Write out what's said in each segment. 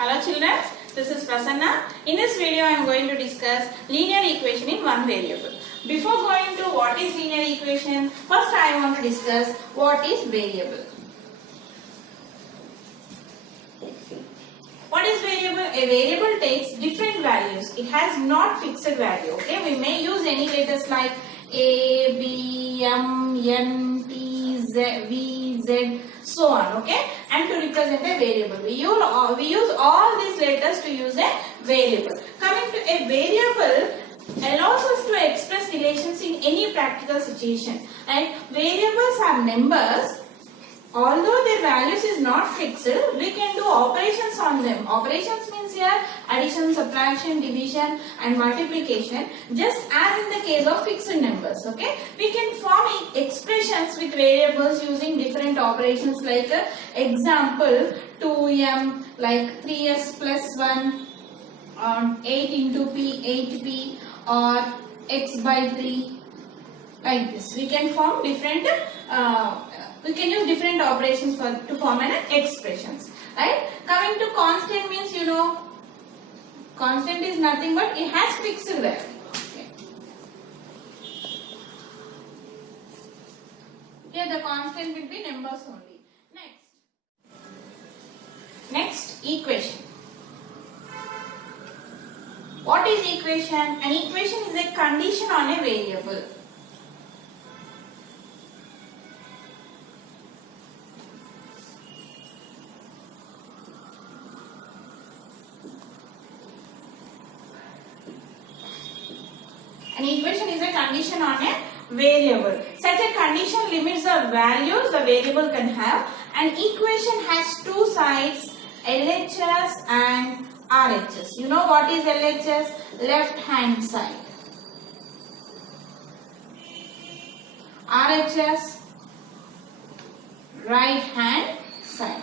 Hello children, this is Prasanna. In this video I am going to discuss linear equation in one variable. Before going to what is linear equation, first I want to discuss what is variable. What is variable? A variable takes different values. It has not fixed value. Okay, we may use any letters like A, B, M, N, T, Z, V, Z, so on. Okay, and to represent a variable, we use all these letters to use a variable. Coming to a variable allows us to express relations in any practical situation. And variables are numbers. Although their values is not fixed, we can do operations on them. Operations means here addition, subtraction, division and multiplication, just as in the case of fixed numbers. Okay, we can form expressions with variables using different operations, like example 2m, like 3s plus 1, 8 into p, 8p, or x by 3, like this. We can form different we can use different operations to form an expressions, right? Coming to constant means, constant is nothing but it has fixed value. Okay. Here the constant will be numbers only. Next equation. What is equation? An equation is a condition on a variable. An equation is a condition on a variable. Such a condition limits the values the variable can have. An equation has two sides, LHS and RHS. You know what is LHS? Left hand side. RHS, right hand side.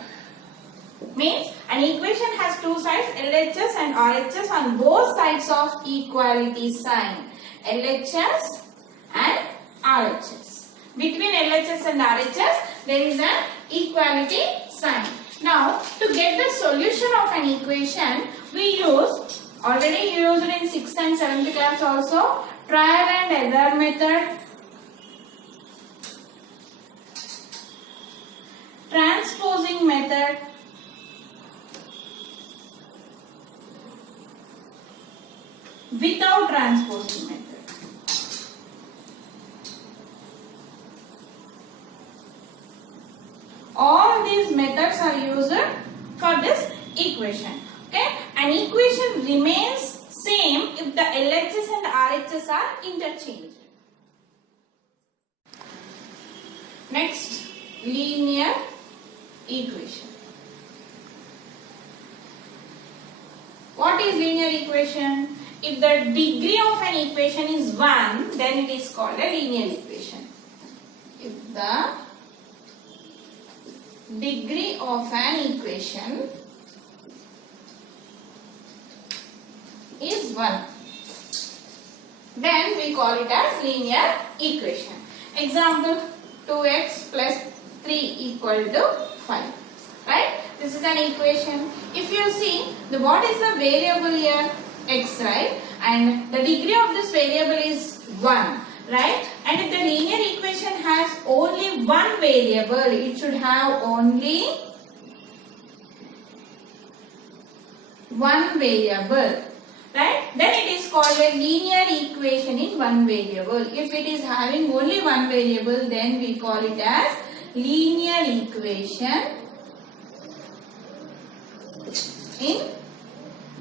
Means an equation has two sides, LHS and RHS, on both sides of equality sign. LHS and RHS. Between LHS and RHS there is an equality sign. Now to get the solution of an equation, we already used in 6th and 7th class also, trial and error method, transposing method, without transposing method. All these methods are used for this equation. Okay, an equation remains same if the LHS and RHS are interchanged. Next, linear equation. What is linear equation? If the degree of an equation is 1, then it is called a linear equation. If the degree of an equation is 1, then we call it as linear equation. Example, 2x plus 3 equal to 5. Right? This is an equation. If you see, what is the variable here? X, right? And the degree of this variable is 1. Right? And if the linear equation has only one variable, it should have only one variable. Right? Then it is called a linear equation in one variable. If it is having only one variable, then we call it as linear equation in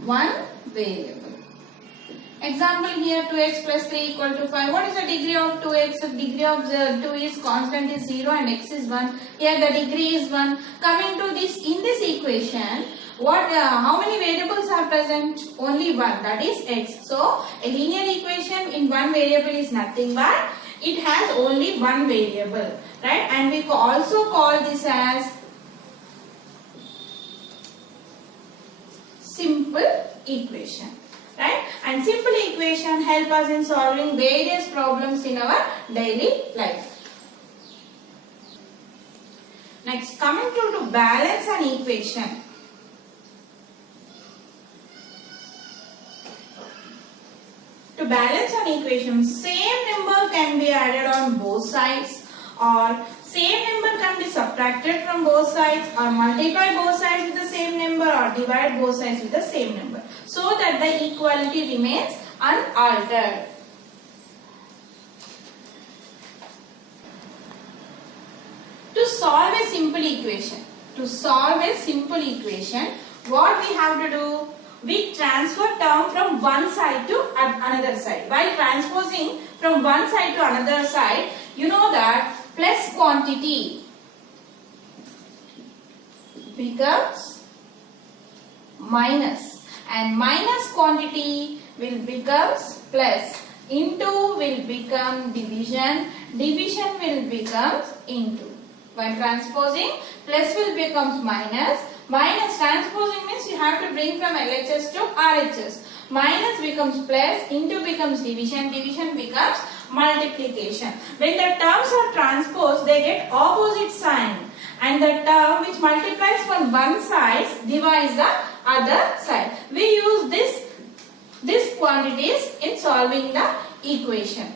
one variable. Example here, 2x plus 3 equal to 5. What is the degree of 2x? The degree of the 2 is constant is 0 and x is 1. Here the degree is 1. Coming to this, in this equation, how many variables are present? Only one, that is x. So a linear equation in one variable is nothing but it has only one variable, right? And we also call this as simple equation. Right? And simple equation help us in solving various problems in our daily life. Next, coming to balance an equation. To balance an equation, same number can be added on both sides, or same number can be subtracted from both sides, or multiply both sides with the same number, or divide both sides with the same number, so that the equality remains unaltered. To solve a simple equation, what we have to do? We transfer term from one side to another side. While transposing from one side to another side, you know that plus quantity becomes minus, and minus quantity will becomes plus, into will become division, division will become into. When transposing, plus will becomes minus, minus transposing means you have to bring from LHS to RHS. Minus becomes plus, into becomes division, division becomes multiplication. When the terms are transposed, they get opposite sign, and the term which multiplies from one side divides the other side. We use these quantities in solving the equation.